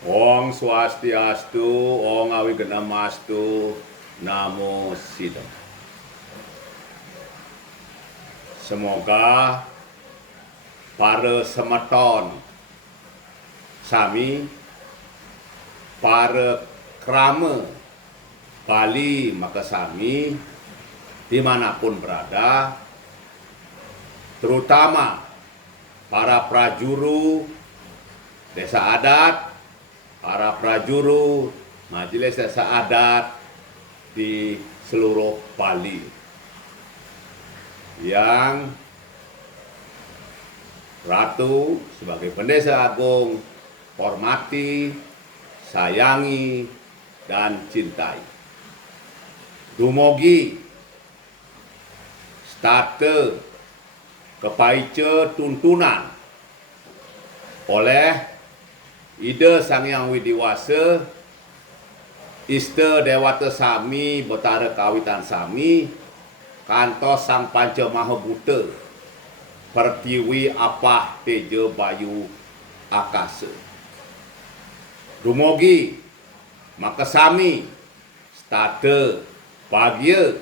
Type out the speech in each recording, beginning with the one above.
Om Swastiastu, Om Awigenamastu, Namo Buddhaya. Semoga para semeton sami, para krama Bali Makasami dimanapun berada, terutama para prajuru desa adat, para prajuru majelis desa adat di seluruh Bali yang Ratu sebagai Pendeta Agung hormati, sayangi, dan cintai. Dumugi starte kepaice tuntunan oleh Ida Sang Hyang Widiwasa, Ista Dewata Sami Betara Kawitan Sami, kantos Sang Panca Maha Buta, Pertiwi Apah Teja Bayu Akasa. Dumugi Makasami starte bahagia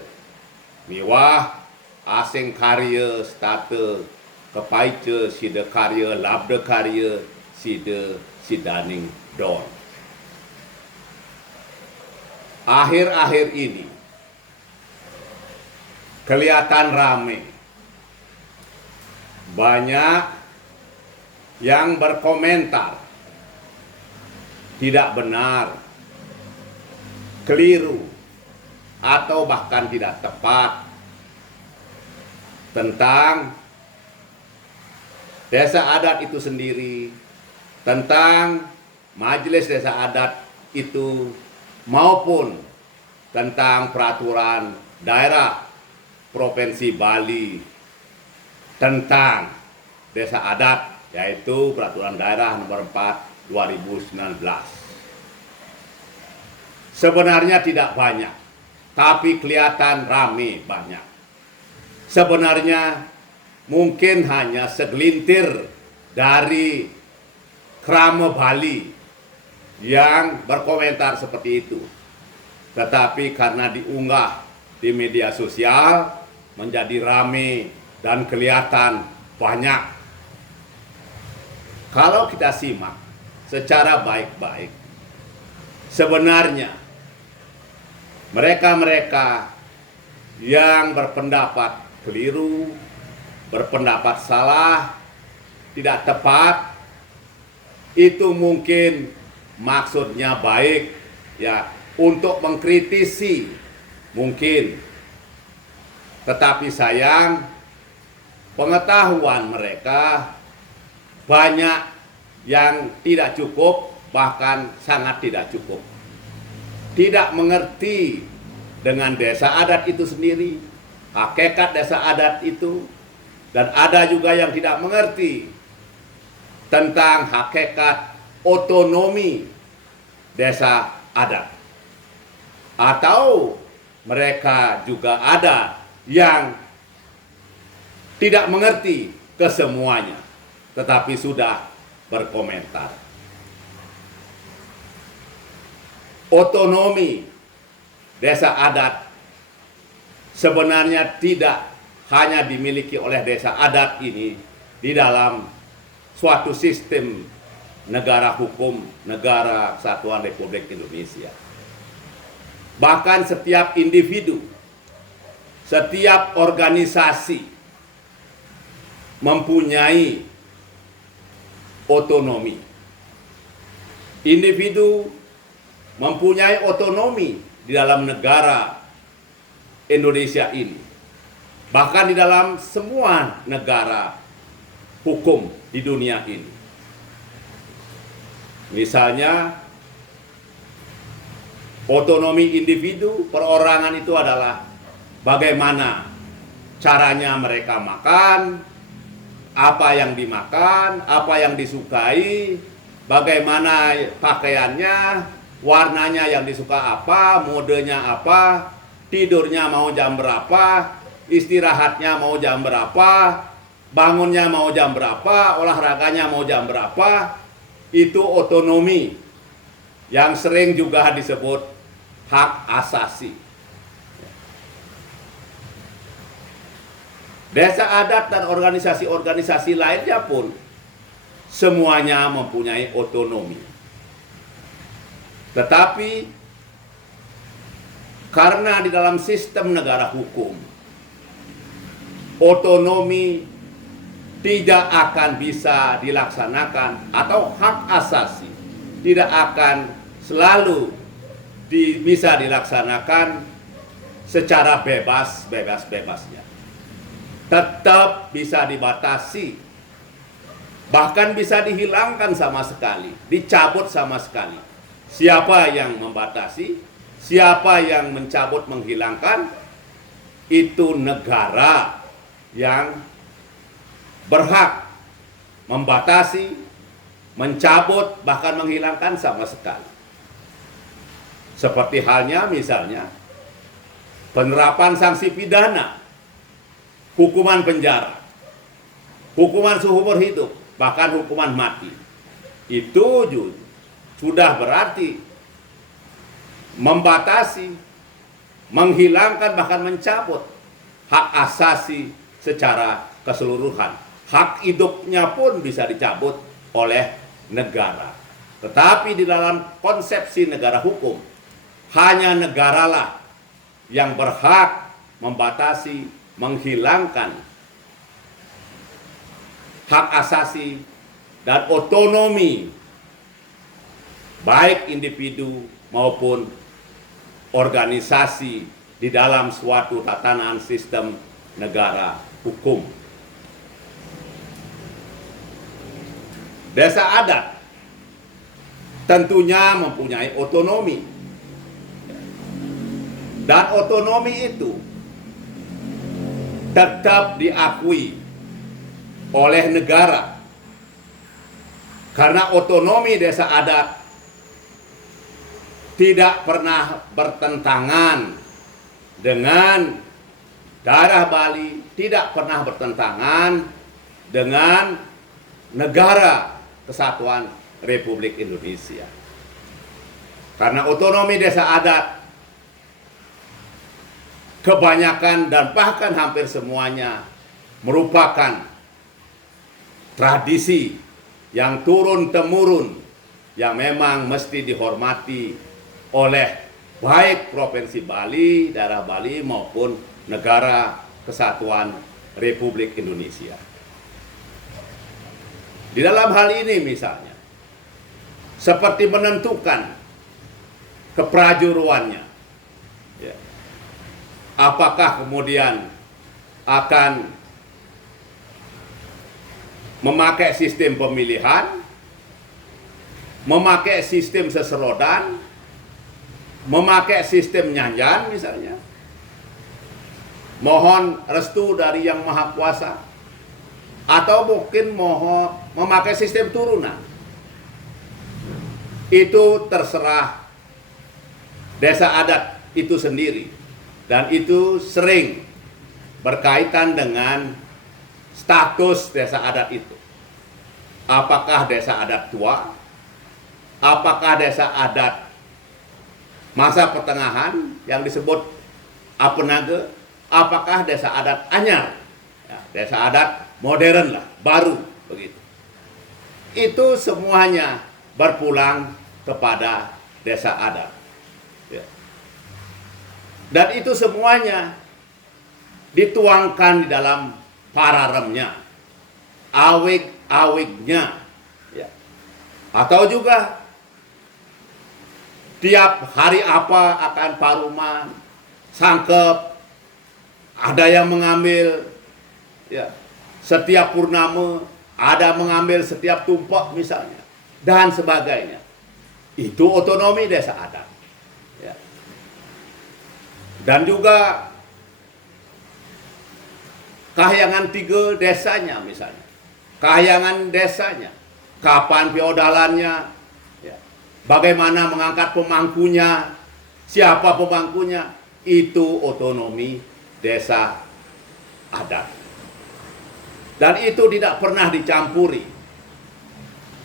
miwah asing karya starte kepaice sida karya labda karya sida sidaning don. Akhir-akhir ini kelihatan ramai, banyak yang berkomentar tidak benar, keliru, atau bahkan tidak tepat tentang desa adat itu sendiri, tentang majelis desa adat itu, maupun tentang peraturan daerah Provinsi Bali tentang desa adat, yaitu peraturan daerah nomor 4 2019. Sebenarnya tidak banyak, tapi kelihatan ramai banyak. Sebenarnya mungkin hanya segelintir dari krama Bali yang berkomentar seperti itu. Tetapi karena diunggah di media sosial menjadi ramai dan kelihatan banyak. Kalau kita simak secara baik-baik, sebenarnya mereka-mereka yang berpendapat keliru, berpendapat salah, tidak tepat, itu mungkin maksudnya baik, ya, untuk mengkritisi mungkin. Tetapi sayang, pengetahuan mereka banyak yang tidak cukup, bahkan sangat tidak cukup. Tidak mengerti dengan desa adat itu sendiri, hakikat desa adat itu, dan ada juga yang tidak mengerti tentang hakikat otonomi desa adat. Atau mereka juga ada yang tidak mengerti kesemuanya, tetapi sudah berkomentar. Otonomi desa adat sebenarnya tidak hanya dimiliki oleh desa adat ini di dalam suatu sistem negara hukum, negara kesatuan Republik Indonesia. Bahkan setiap individu, setiap organisasi mempunyai otonomi. Individu mempunyai otonomi di dalam negara Indonesia ini, bahkan di dalam semua negara hukum di dunia ini. Misalnya, otonomi individu perorangan itu adalah bagaimana caranya mereka makan, apa yang dimakan, apa yang disukai, bagaimana pakaiannya, warnanya yang disuka apa, modenya apa, tidurnya mau jam berapa, istirahatnya mau jam berapa, bangunnya mau jam berapa, olahraganya mau jam berapa. Itu otonomi yang sering juga disebut hak asasi. Desa adat dan organisasi-organisasi lainnya pun semuanya mempunyai otonomi. Tetapi karena di dalam sistem negara hukum, otonomi tidak akan bisa dilaksanakan atau hak asasi tidak akan selalu bisa dilaksanakan secara bebasnya. Tetap bisa dibatasi, bahkan bisa dihilangkan sama sekali, dicabut sama sekali. Siapa yang membatasi, siapa yang mencabut, menghilangkan, itu negara yang berhak membatasi, mencabut, bahkan menghilangkan sama sekali. Seperti halnya misalnya penerapan sanksi pidana, hukuman penjara, hukuman seumur hidup, bahkan hukuman mati. Itu sudah berarti membatasi, menghilangkan, bahkan mencabut hak asasi secara keseluruhan. Hak hidupnya pun bisa dicabut oleh negara. Tetapi di dalam konsepsi negara hukum, hanya negaralah yang berhak membatasi, menghilangkan hak asasi dan otonomi baik individu maupun organisasi di dalam suatu tatanan sistem negara hukum. Desa adat tentunya mempunyai otonomi, dan otonomi itu tetap diakui oleh negara, karena otonomi desa adat tidak pernah bertentangan dengan daerah Bali, tidak pernah bertentangan dengan negara Kesatuan Republik Indonesia. Karena otonomi desa adat kebanyakan dan bahkan hampir semuanya merupakan tradisi yang turun-temurun yang memang mesti dihormati oleh baik Provinsi Bali, daerah Bali maupun negara Kesatuan Republik Indonesia. Di dalam hal ini misalnya, seperti menentukan keprajuruannya, ya, apakah kemudian akan memakai sistem pemilihan, memakai sistem seserodan, memakai sistem nyanjan misalnya, mohon restu dari Yang Maha Kuasa, atau mungkin mohon memakai sistem turunan. Itu terserah desa adat itu sendiri, dan itu sering berkaitan dengan status desa adat itu. Apakah desa adat tua? Apakah desa adat masa pertengahan yang disebut Apenaga? Apakah desa adat anyar? Ya, desa adat modern lah, baru begitu. Itu semuanya berpulang kepada desa adat. Ya. Dan itu semuanya dituangkan di dalam pararemnya, awig-awignya, ya. Atau juga tiap hari apa akan paruman, sangkep, ada yang mengambil, ya, setiap purnama, ada mengambil setiap tumpak misalnya, dan sebagainya. Itu otonomi desa adat. Ya. Dan juga kahyangan 3 desanya misalnya, kahyangan desanya, kapan feodalannya, ya, bagaimana mengangkat pemangkunya, siapa pemangkunya, itu otonomi desa adat. Dan itu tidak pernah dicampuri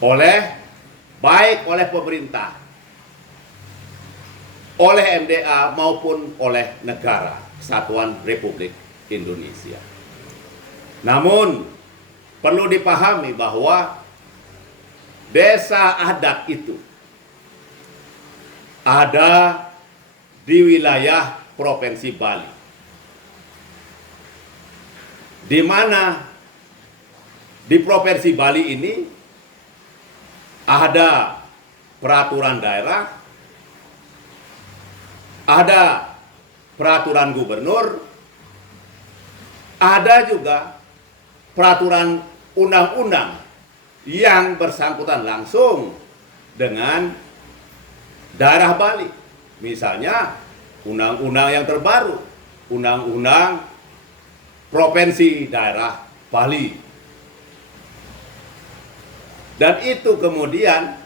oleh baik oleh pemerintah oleh MDA maupun oleh negara Kesatuan Republik Indonesia. Namun perlu dipahami bahwa desa adat itu ada di wilayah Provinsi Bali, di mana di Provinsi Bali ini ada peraturan daerah, ada peraturan gubernur, ada juga peraturan undang-undang yang bersangkutan langsung dengan daerah Bali. Misalnya undang-undang yang terbaru, undang-undang provinsi daerah Bali. Dan itu kemudian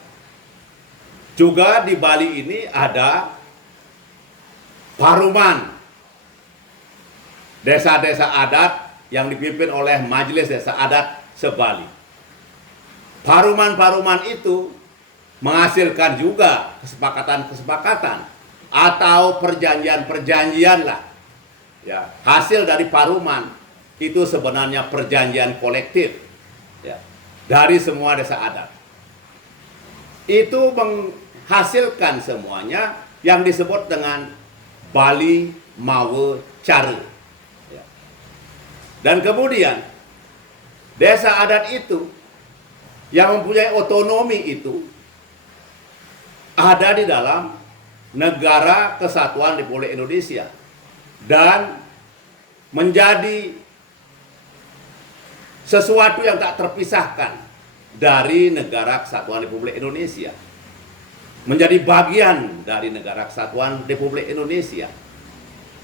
juga di Bali ini ada paruman desa-desa adat yang dipimpin oleh Majelis Desa Adat se-Bali. Paruman-paruman itu menghasilkan juga kesepakatan-kesepakatan atau perjanjian-perjanjian lah. Ya, hasil dari paruman itu sebenarnya perjanjian kolektif ya, dari semua desa adat. Itu menghasilkan semuanya yang disebut dengan Bali Mawe Care. Ya. Dan kemudian desa adat itu yang mempunyai otonomi itu ada di dalam Negara Kesatuan Republik Indonesia dan menjadi sesuatu yang tak terpisahkan dari Negara Kesatuan Republik Indonesia, menjadi bagian dari Negara Kesatuan Republik Indonesia,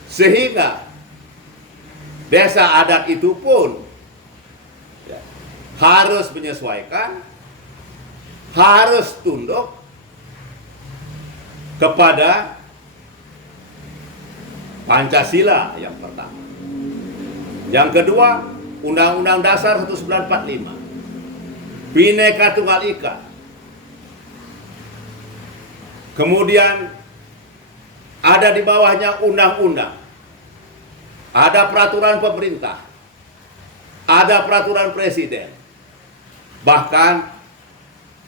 sehingga desa adat itu pun ya, harus menyesuaikan, harus tunduk kepada Pancasila yang pertama. Yang kedua, Undang-Undang Dasar 1945, Bhinneka Tunggal Ika. Kemudian ada di bawahnya undang-undang, ada peraturan pemerintah, ada peraturan presiden, bahkan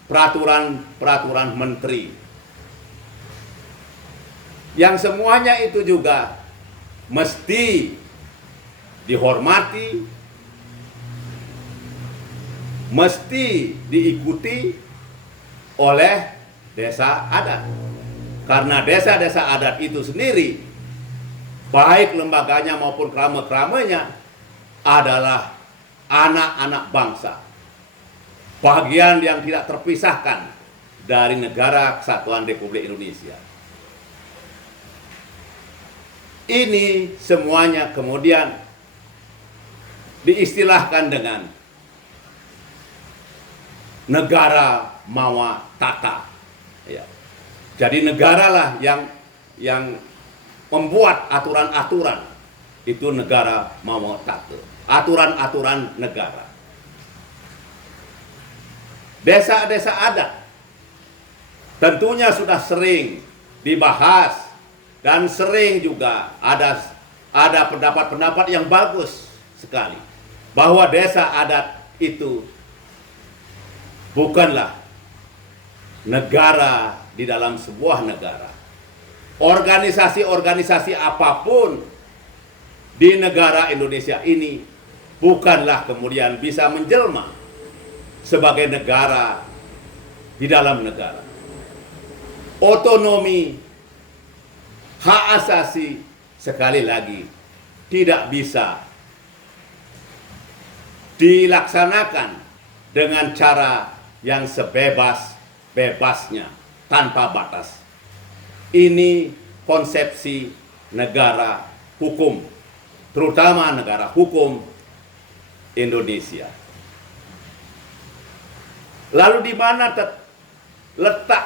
peraturan menteri. Yang semuanya itu juga mesti dihormati, mesti diikuti oleh desa adat. Karena desa-desa adat itu sendiri, baik lembaganya maupun kerama-keramanya, adalah anak-anak bangsa, bagian yang tidak terpisahkan dari Negara Kesatuan Republik Indonesia. Ini semuanya kemudian diistilahkan dengan negara mawa tata. Ya. Jadi negaralah yang membuat aturan-aturan, itu negara mawa tata. Aturan-aturan negara. Desa-desa adat tentunya sudah sering dibahas dan sering juga ada pendapat-pendapat yang bagus sekali bahwa desa adat itu bukanlah negara di dalam sebuah negara. Organisasi-organisasi apapun di negara Indonesia ini bukanlah kemudian bisa menjelma sebagai negara di dalam negara. Otonomi, hak asasi, sekali lagi tidak bisa dilaksanakan dengan cara yang sebebas-bebasnya, tanpa batas. Ini konsepsi negara hukum, terutama negara hukum Indonesia. Lalu di mana letak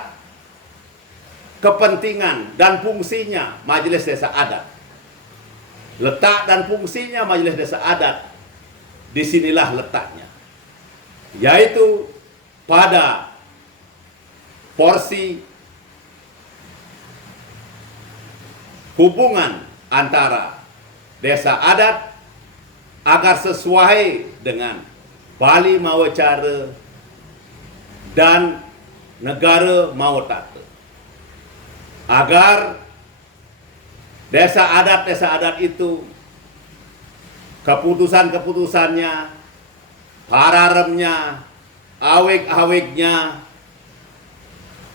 kepentingan dan fungsinya Majelis Desa Adat? Letak dan fungsinya Majelis Desa Adat, disinilah letaknya, yaitu pada porsi hubungan antara desa adat agar sesuai dengan Bali Mawa Cara dan negara Mawa Tata. Agar desa adat itu keputusan-keputusannya, pararemnya, awik-awiknya,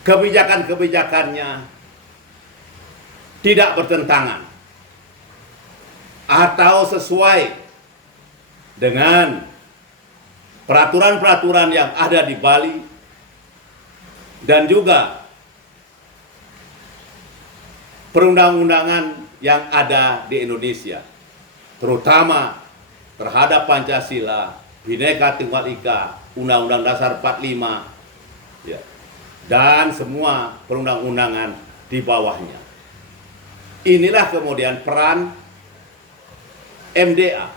kebijakan-kebijakannya tidak bertentangan atau sesuai dengan peraturan-peraturan yang ada di Bali dan juga perundang-undangan yang ada di Indonesia, terutama terhadap Pancasila, Bhinneka Tunggal Ika, Undang-Undang Dasar 45, ya, dan semua perundang-undangan di bawahnya. Inilah kemudian peran MDA.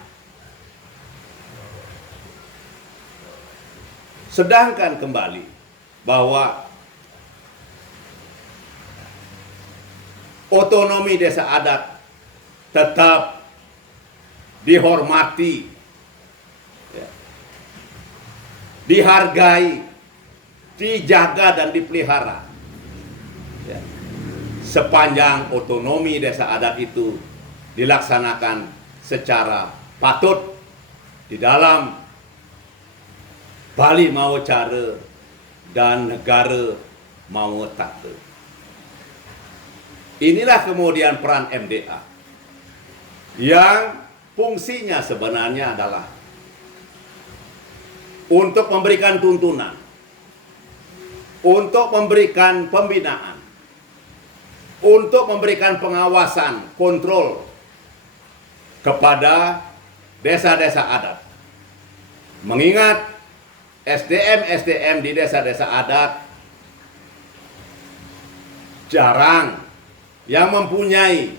Sedangkan kembali bahwa otonomi desa adat tetap dihormati, ya, dihargai, dijaga dan dipelihara, ya, sepanjang otonomi desa adat itu dilaksanakan secara patut di dalam Bali Mawa Cara dan negara Mawa Tata. Inilah kemudian peran MDA yang fungsinya sebenarnya adalah untuk memberikan tuntunan, untuk memberikan pembinaan, untuk memberikan pengawasan, kontrol kepada desa-desa adat. Mengingat SDM di desa-desa adat jarang yang mempunyai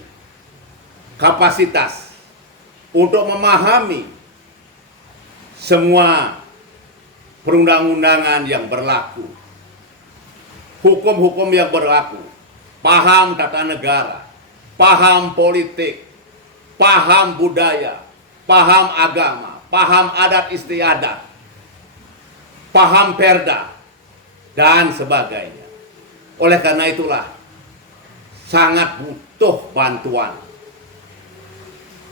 kapasitas untuk memahami semua perundang-undangan yang berlaku, hukum-hukum yang berlaku, paham tata negara, paham politik, paham budaya, paham agama, paham adat istiadat, paham perda, dan sebagainya. Oleh karena itulah sangat butuh bantuan,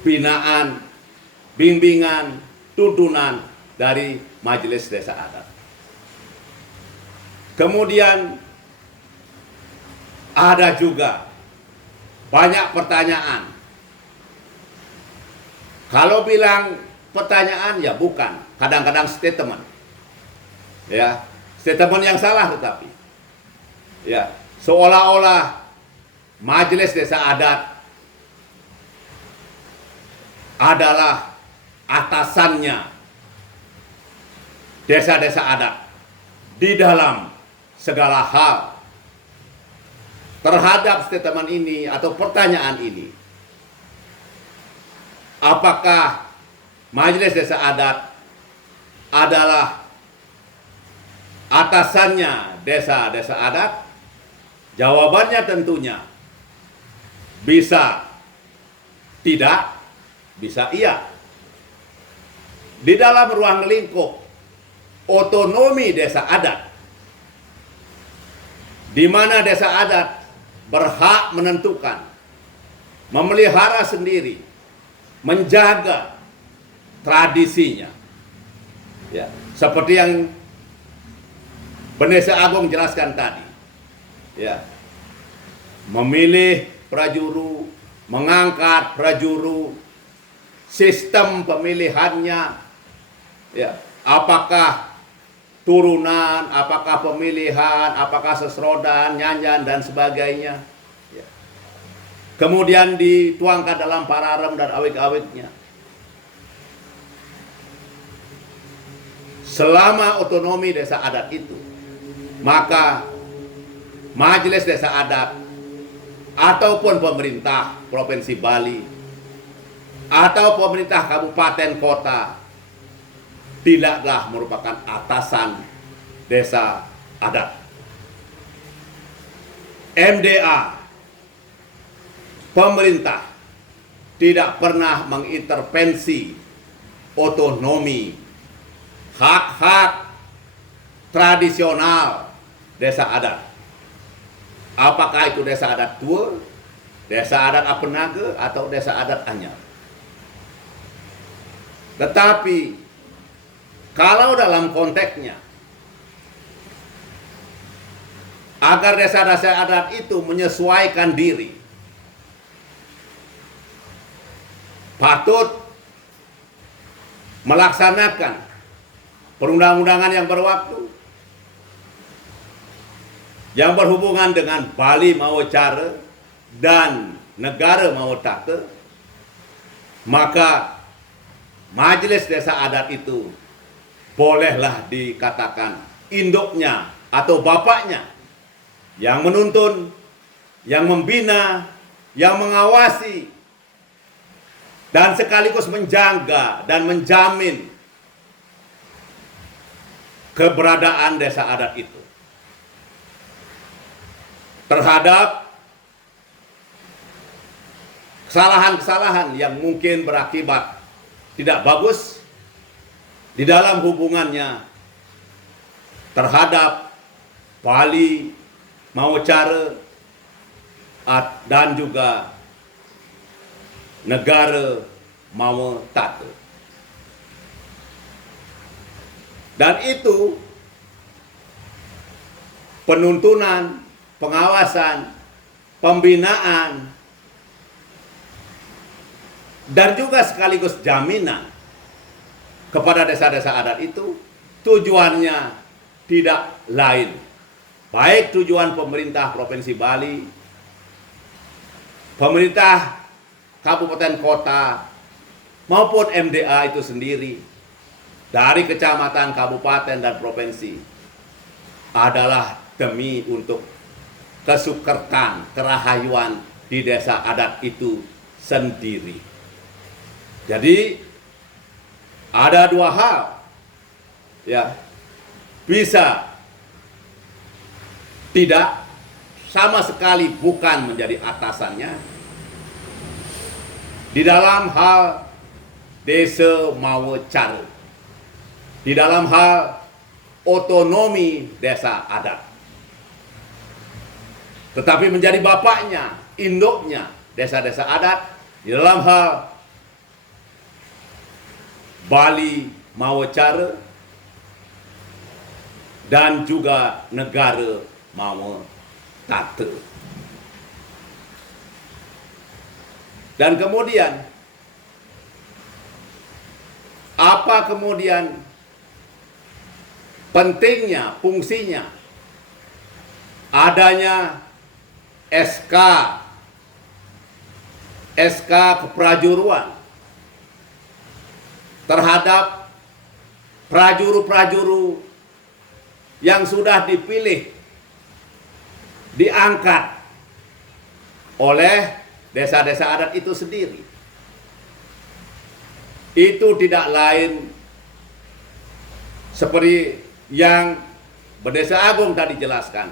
binaan, bimbingan, tuntunan dari Majelis Desa Adat. Kemudian ada juga banyak pertanyaan. Kalau bilang pertanyaan ya bukan, kadang-kadang statement. Ya, statement yang salah tetapi ya, seolah-olah Majelis Desa Adat adalah atasannya desa-desa adat di dalam segala hal. Terhadap statement ini atau pertanyaan ini, apakah Majelis Desa Adat adalah atasannya desa-desa adat? Jawabannya tentunya bisa tidak, bisa iya. Di dalam ruang lingkup otonomi desa adat, di mana desa adat berhak menentukan, memelihara sendiri, menjaga tradisinya. Ya, seperti yang Bendesa Agung jelaskan tadi. Ya. Memilih prajuru, mengangkat prajuru, sistem pemilihannya, ya, apakah turunan, apakah pemilihan, apakah sesrodan, nyanyan, dan sebagainya. Ya. Kemudian dituangkan dalam pararem dan awik-awiknya. Selama otonomi desa adat itu, maka Majelis Desa Adat ataupun pemerintah Provinsi Bali atau pemerintah kabupaten kota tidaklah merupakan atasan desa adat. MDA pemerintah tidak pernah mengintervensi otonomi, hak-hak tradisional desa adat. Apakah itu desa adat tua, desa adat Apenaga, atau desa adat Anyar. Tetapi kalau dalam konteksnya agar desa-desa adat itu menyesuaikan diri, patut melaksanakan perundang-undangan yang berwaktu, yang berhubungan dengan Bali mau cara dan negara mau tata, maka majelis desa adat itu bolehlah dikatakan induknya atau bapaknya yang menuntun, yang membina, yang mengawasi, dan sekaligus menjaga dan menjamin keberadaan desa adat itu terhadap kesalahan-kesalahan yang mungkin berakibat tidak bagus di dalam hubungannya terhadap Bali mau cara dan juga negara mau tata. Dan itu penuntunan, pengawasan, pembinaan, dan juga sekaligus jaminan kepada desa-desa adat itu tujuannya tidak lain. Baik tujuan pemerintah Provinsi Bali, pemerintah kabupaten kota, maupun MDA itu sendiri, dari kecamatan, kabupaten, dan provinsi, adalah demi untuk kesukertan, kerahayuan di desa adat itu sendiri. Jadi ada dua hal, ya, bisa tidak sama sekali bukan menjadi atasannya di dalam hal desa mau cara, di dalam hal otonomi desa adat, tetapi menjadi bapaknya, induknya desa-desa adat di dalam hal Bali mau cara dan juga negara mau tata. Dan kemudian apa kemudian pentingnya, fungsinya adanya SK keprajuruan terhadap prajuru-prajuru yang sudah dipilih, diangkat oleh desa-desa adat itu sendiri. Itu tidak lain seperti yang Bendesa Agung tadi jelaskan,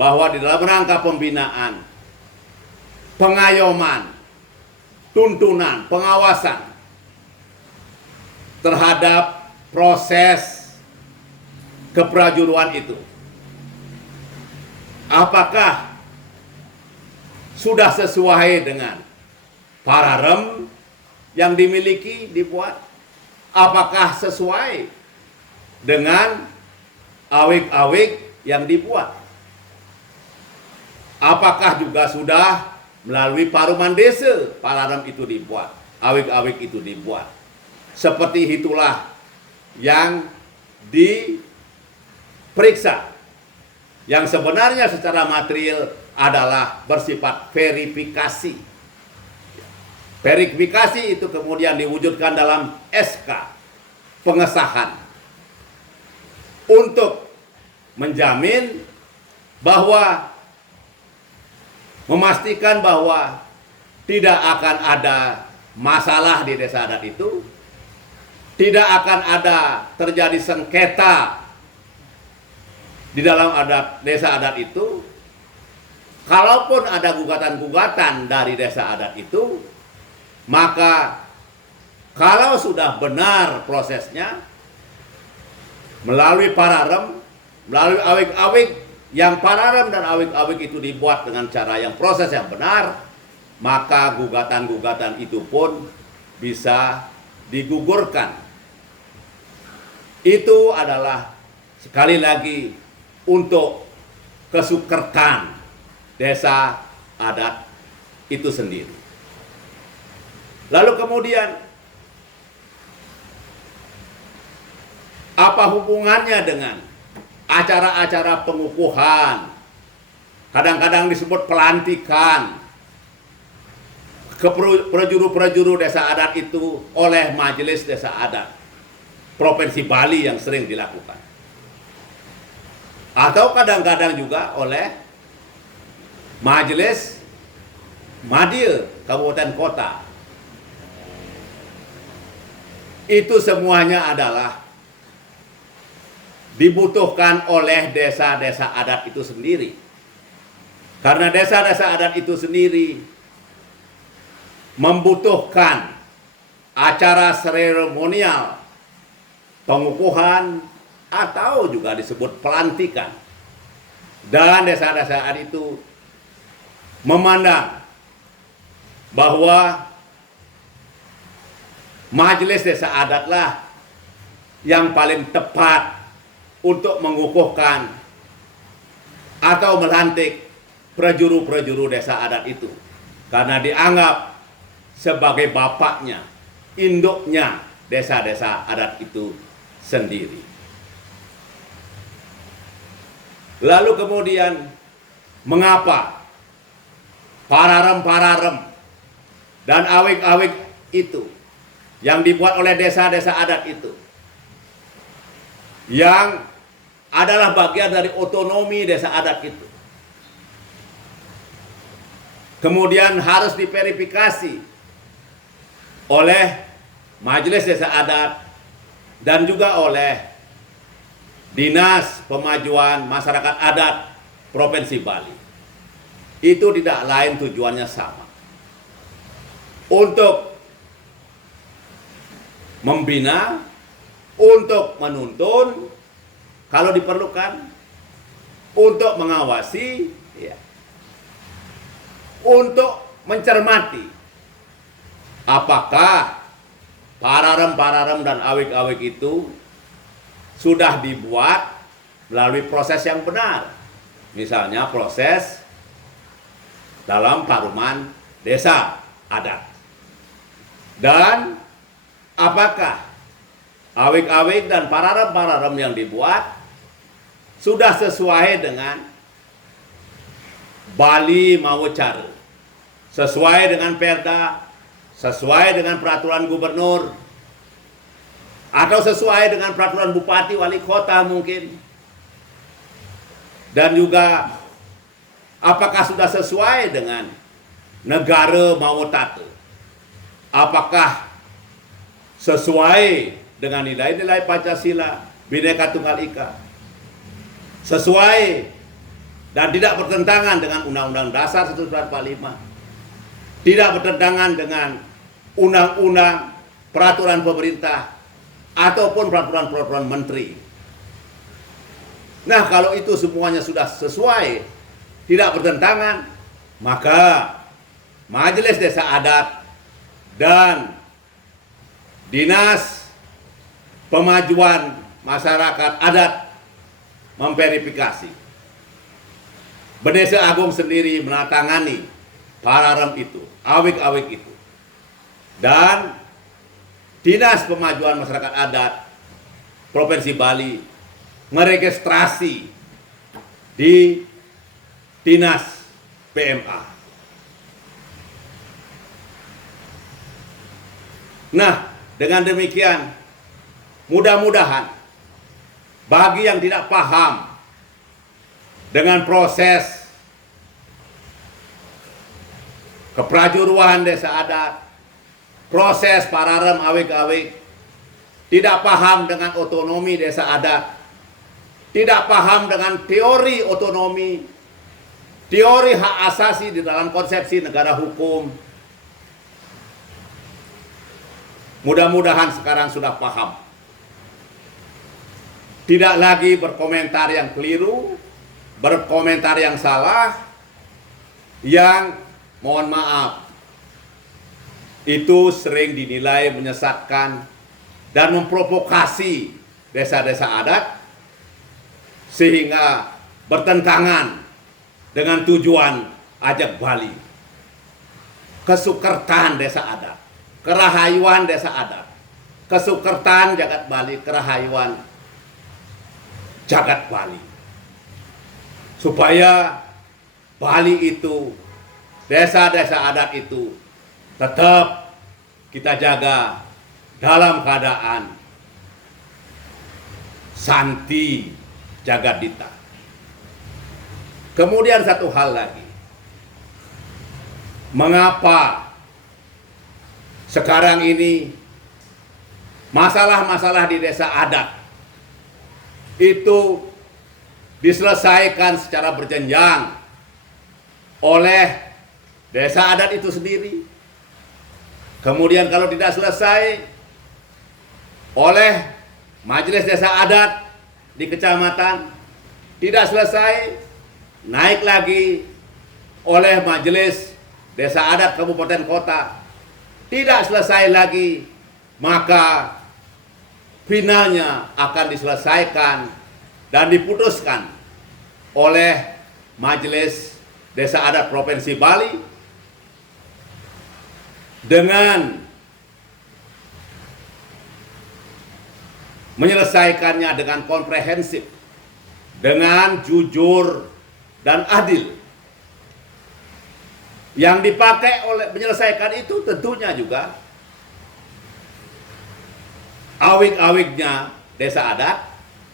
bahwa di dalam rangka pembinaan, pengayoman, tuntunan, pengawasan terhadap proses keprajuruan itu, apakah sudah sesuai dengan pararem yang dimiliki, dibuat? Apakah sesuai dengan awik-awik yang dibuat? Apakah juga sudah melalui paruman desa pararem itu dibuat, awik-awik itu dibuat? Seperti itulah yang diperiksa, yang sebenarnya secara material adalah bersifat verifikasi. Verifikasi itu kemudian diwujudkan dalam SK pengesahan untuk menjamin bahwa, memastikan bahwa tidak akan ada masalah di desa adat itu, tidak akan ada terjadi sengketa di dalam desa adat itu, kalaupun ada gugatan-gugatan dari desa adat itu, maka kalau sudah benar prosesnya, melalui pararem, melalui awik-awik, yang pararem dan awik-awik itu dibuat dengan cara yang proses yang benar, maka gugatan-gugatan itu pun bisa digugurkan. Itu adalah sekali lagi untuk kesukertan desa adat itu sendiri. Lalu kemudian apa hubungannya dengan acara-acara pengukuhan, kadang-kadang disebut pelantikan ke prajuru-prajuru desa adat itu oleh Majelis Desa Adat Provinsi Bali yang sering dilakukan, atau kadang-kadang juga oleh Majelis Madil Kabupaten Kota. Itu semuanya adalah dibutuhkan oleh desa-desa adat itu sendiri. Karena desa-desa adat itu sendiri membutuhkan acara seremonial pengukuhan atau juga disebut pelantikan. Dan desa-desa adat itu memandang bahwa Majelis Desa Adatlah yang paling tepat untuk mengukuhkan atau melantik prajuru-prajuru desa adat itu, karena dianggap sebagai bapaknya, induknya desa-desa adat itu sendiri. Lalu kemudian mengapa pararem-pararem dan awik-awik itu yang dibuat oleh desa-desa adat itu, yang adalah bagian dari otonomi desa adat itu, kemudian harus diverifikasi oleh Majelis Desa Adat dan juga oleh Dinas Pemajuan Masyarakat Adat Provinsi Bali. Itu tidak lain tujuannya sama, untuk membina, untuk menuntun kalau diperlukan, untuk mengawasi, ya, untuk mencermati apakah pararem-pararem dan awik-awik itu sudah dibuat melalui proses yang benar. Misalnya proses dalam paruman desa adat. Dan apakah awik-awik dan pararem-pararem yang dibuat sudah sesuai dengan Bali mau cara, sesuai dengan perda, sesuai dengan peraturan gubernur, atau sesuai dengan peraturan bupati wali kota mungkin. Dan juga apakah sudah sesuai dengan negara mau tata, apakah sesuai dengan nilai-nilai Pancasila, Bhinneka Tunggal Ika, sesuai dan tidak bertentangan dengan Undang-Undang Dasar 1945, tidak bertentangan dengan undang-undang, peraturan pemerintah, ataupun peraturan-peraturan menteri. Nah, kalau itu semuanya sudah sesuai, tidak bertentangan, maka Majelis Desa Adat dan Dinas Pemajuan Masyarakat Adat memverifikasi. Bendesa Agung sendiri menatangani pararem itu, awik-awik itu. Dan Dinas Pemajuan Masyarakat Adat Provinsi Bali meregistrasi di Dinas PMA. Nah, dengan demikian mudah-mudahan bagi yang tidak paham dengan proses keprajuruan desa adat, proses pararem awik-awik, tidak paham dengan otonomi desa adat, tidak paham dengan teori otonomi, teori hak asasi di dalam konsepsi negara hukum. Mudah-mudahan sekarang sudah paham. Tidak lagi berkomentar yang keliru, berkomentar yang salah, yang mohon maaf, itu sering dinilai menyesatkan dan memprovokasi desa-desa adat, sehingga bertentangan dengan tujuan ajak Bali. Kesukertan desa adat, kerahayuan desa adat, kesukertan jagat Bali, kerahayuan jagat Bali. Supaya Bali itu, desa-desa adat itu tetap kita jaga dalam keadaan santi jagadita. Kemudian satu hal lagi. Mengapa sekarang ini masalah-masalah di desa adat itu diselesaikan secara berjenjang oleh desa adat itu sendiri. Kemudian kalau tidak selesai oleh majelis desa adat di kecamatan, tidak selesai, naik lagi oleh majelis desa adat kabupaten kota, tidak selesai lagi, maka finalnya akan diselesaikan dan diputuskan oleh majelis desa adat Provinsi Bali dengan menyelesaikannya dengan komprehensif, dengan jujur dan adil. Yang dipakai oleh menyelesaikan itu tentunya juga awik-awiknya desa adat,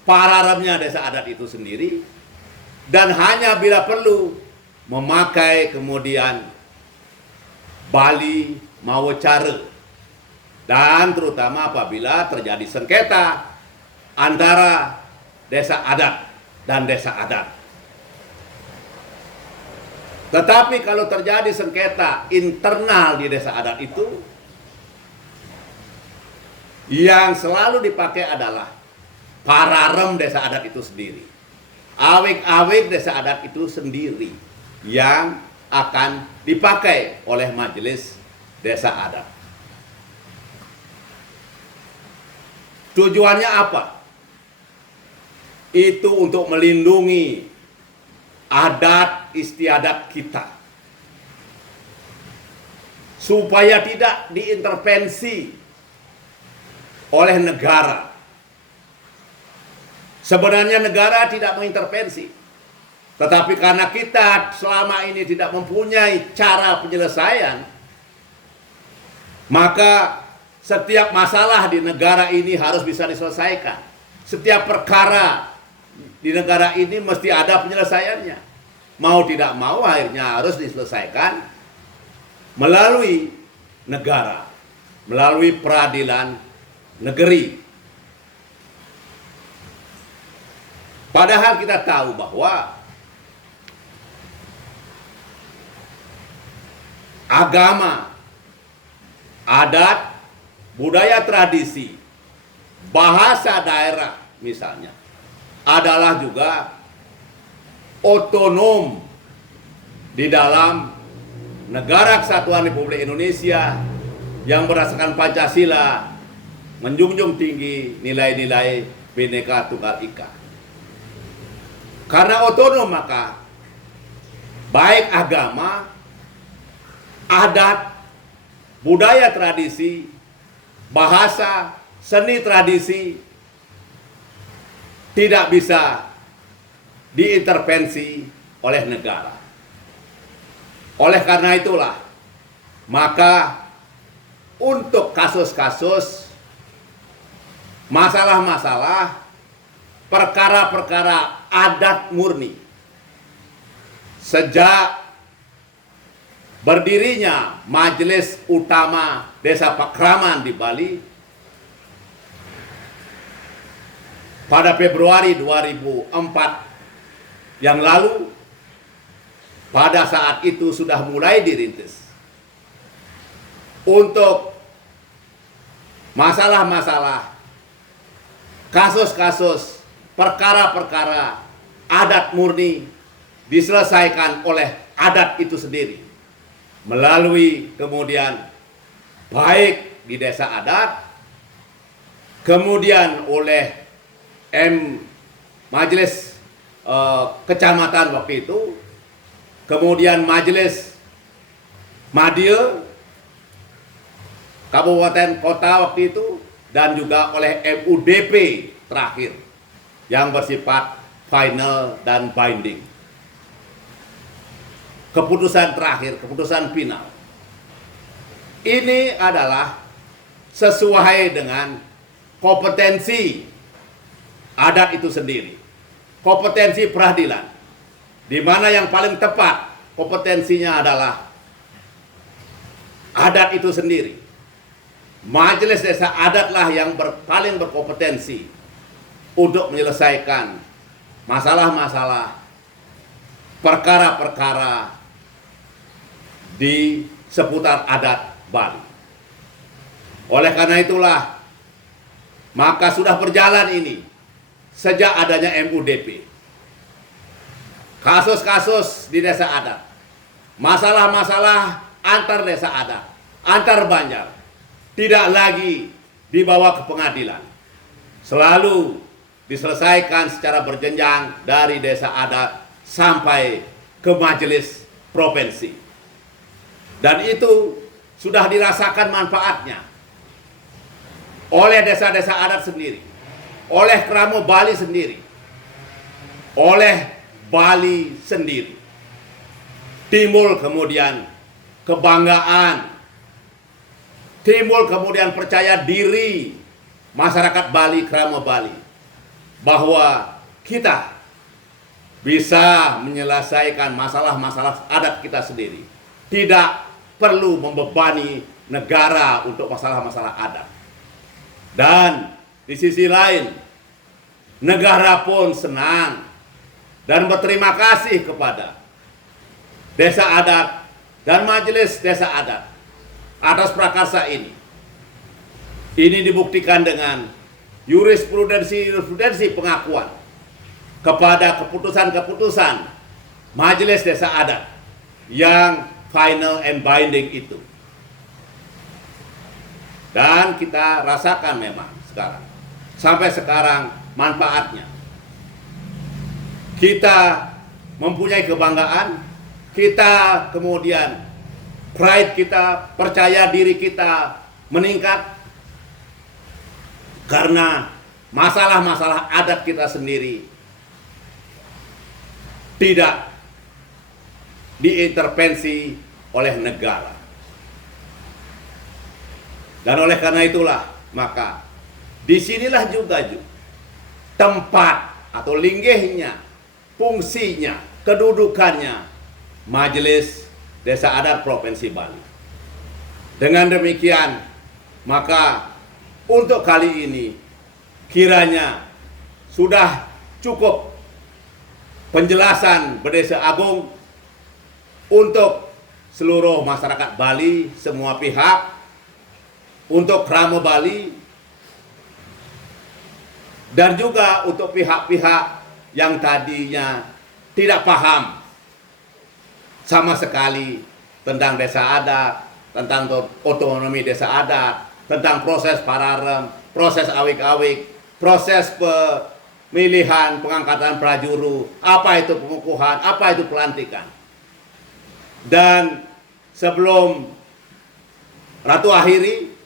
pararemnya desa adat itu sendiri, dan hanya bila perlu memakai kemudian Bali Mawo Care, dan terutama apabila terjadi sengketa antara desa adat dan desa adat. Tetapi kalau terjadi sengketa internal di desa adat itu, yang selalu dipakai adalah pararem desa adat itu sendiri, awik-awik desa adat itu sendiri yang akan dipakai oleh majelis desa adat. Tujuannya apa? Itu untuk melindungi adat istiadat kita, supaya tidak diintervensi oleh negara. Sebenarnya negara tidak mengintervensi, tetapi karena kita selama ini tidak mempunyai cara penyelesaian, maka setiap masalah di negara ini harus bisa diselesaikan. Setiap perkara di negara ini mesti ada penyelesaiannya. Mau tidak mau akhirnya harus diselesaikan melalui negara, melalui peradilan negeri. Padahal kita tahu bahwa agama, adat, budaya tradisi, bahasa daerah misalnya adalah juga otonom di dalam negara kesatuan Republik Indonesia yang berdasarkan Pancasila, menjunjung tinggi nilai-nilai Bhinneka Tunggal Ika. Karena otonom, maka baik agama, adat, budaya tradisi, bahasa, seni tradisi tidak bisa diintervensi oleh negara. Oleh karena itulah, maka untuk kasus-kasus, masalah-masalah, perkara-perkara adat murni, sejak berdirinya Majelis Utama Desa Pakraman di Bali pada Februari 2004 yang lalu, pada saat itu sudah mulai dirintis untuk masalah-masalah, kasus-kasus, perkara-perkara adat murni diselesaikan oleh adat itu sendiri melalui kemudian baik di desa adat, kemudian oleh majelis kecamatan waktu itu, kemudian majelis Madya kabupaten kota waktu itu, dan juga oleh MUDP terakhir yang bersifat final dan binding. Keputusan terakhir, keputusan final. Ini adalah sesuai dengan kompetensi adat itu sendiri. Kompetensi peradilan. Di mana yang paling tepat kompetensinya adalah adat itu sendiri. Majelis desa adatlah yang paling berkompetensi untuk menyelesaikan masalah-masalah, perkara-perkara di seputar adat Bali. Oleh karena itulah, maka sudah berjalan ini sejak adanya MUDP. Kasus-kasus di desa adat, masalah-masalah antar desa adat, antar banjar, tidak lagi dibawa ke pengadilan. Selalu diselesaikan secara berjenjang dari desa adat sampai ke majelis provinsi. Dan itu sudah dirasakan manfaatnya oleh desa-desa adat sendiri, oleh Kramo Bali sendiri, oleh Bali sendiri. Timbul kemudian kebanggaan, timbul kemudian percaya diri masyarakat Bali, Kramo Bali, bahwa kita bisa menyelesaikan masalah-masalah adat kita sendiri. Tidak perlu membebani negara untuk masalah-masalah adat. Dan di sisi lain, negara pun senang dan berterima kasih kepada desa adat dan majelis desa adat atas prakarsa ini. Ini dibuktikan dengan jurisprudensi pengakuan kepada keputusan-keputusan majelis desa adat yang final and binding itu. Dan kita rasakan memang sekarang, sampai sekarang manfaatnya. Kita mempunyai kebanggaan, kita kemudian pride kita, percaya diri kita meningkat karena masalah-masalah adat kita sendiri tidak diintervensi oleh negara. Dan oleh karena itulah, maka disinilah juga tempat atau linggihnya, fungsinya, kedudukannya Majelis Desa Adat Provinsi Bali. Dengan demikian, maka untuk kali ini kiranya sudah cukup penjelasan Berdesa Agung untuk seluruh masyarakat Bali, semua pihak, untuk Kramo Bali, dan juga untuk pihak-pihak yang tadinya tidak paham sama sekali tentang desa adat, tentang otonomi desa adat, tentang proses pararem, proses awik-awik, proses pemilihan pengangkatan prajuru, apa itu pengukuhan, apa itu pelantikan. Dan sebelum Ratu akhiri,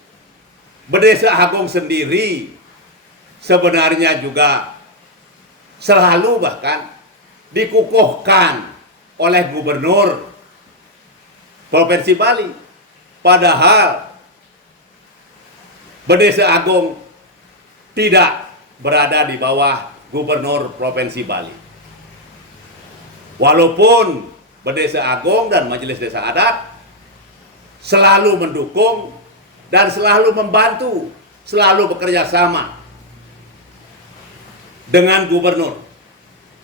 Berdesa Agung sendiri sebenarnya juga selalu bahkan dikukuhkan oleh Gubernur Provinsi Bali. Padahal Berdesa Agung tidak berada di bawah Gubernur Provinsi Bali. Walaupun Berdesa Agung dan Majelis Desa Adat selalu mendukung dan selalu membantu, selalu bekerja sama dengan gubernur,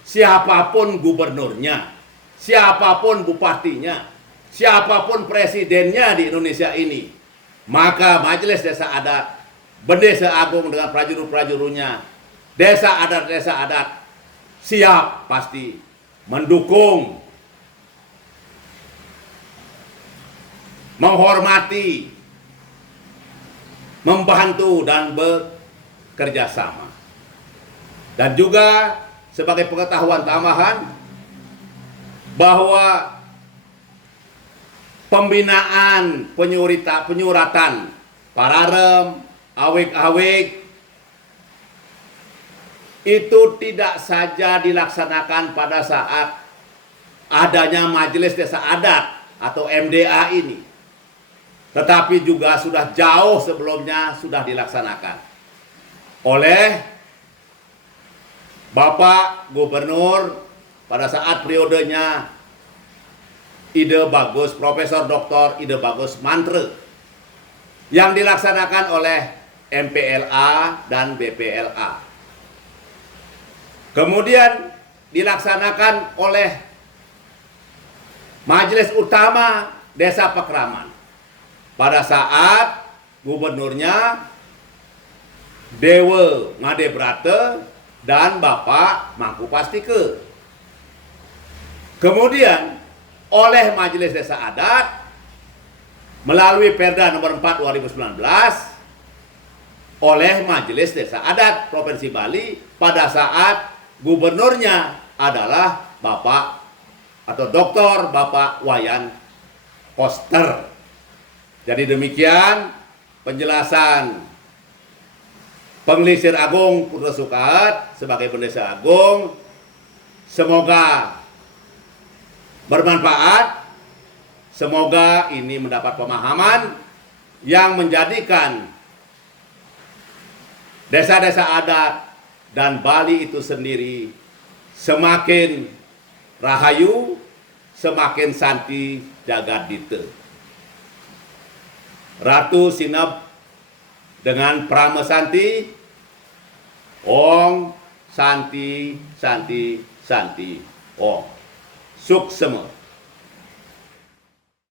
siapapun gubernurnya, siapapun bupatinya, siapapun presidennya di Indonesia ini, maka Majelis Desa Adat, Bendesa Agung dengan prajurit-prajuritnya, desa adat siap pasti mendukung, menghormati, membantu dan bekerja sama. Dan juga sebagai pengetahuan tambahan bahwa pembinaan penyuratan pararem, awik-awik itu tidak saja dilaksanakan pada saat adanya Majelis Desa Adat atau MDA ini, tetapi juga sudah jauh sebelumnya sudah dilaksanakan oleh Bapak Gubernur pada saat periodenya Ide Bagus, Profesor Dr. Ide Bagus Mantre, yang dilaksanakan oleh MPLA dan BPLA. Kemudian dilaksanakan oleh Majelis Utama Desa Pakraman pada saat gubernurnya Dewa Ngadebrate dan Bapak Mangku Pastike. Kemudian oleh Majelis Desa Adat melalui Perda nomor 4 2019 oleh Majelis Desa Adat Provinsi Bali pada saat gubernurnya adalah Bapak atau Dr. Bapak Wayan Koster. Jadi demikian penjelasan Penglisir Agung Putra Sukaat sebagai Bendesa Agung. Semoga bermanfaat. Semoga ini mendapat pemahaman yang menjadikan desa-desa adat dan Bali itu sendiri semakin rahayu, semakin santi jagat dite. Ratu Sinap dengan Prama Santi, Ong Santi Santi Santi Ong Suksema.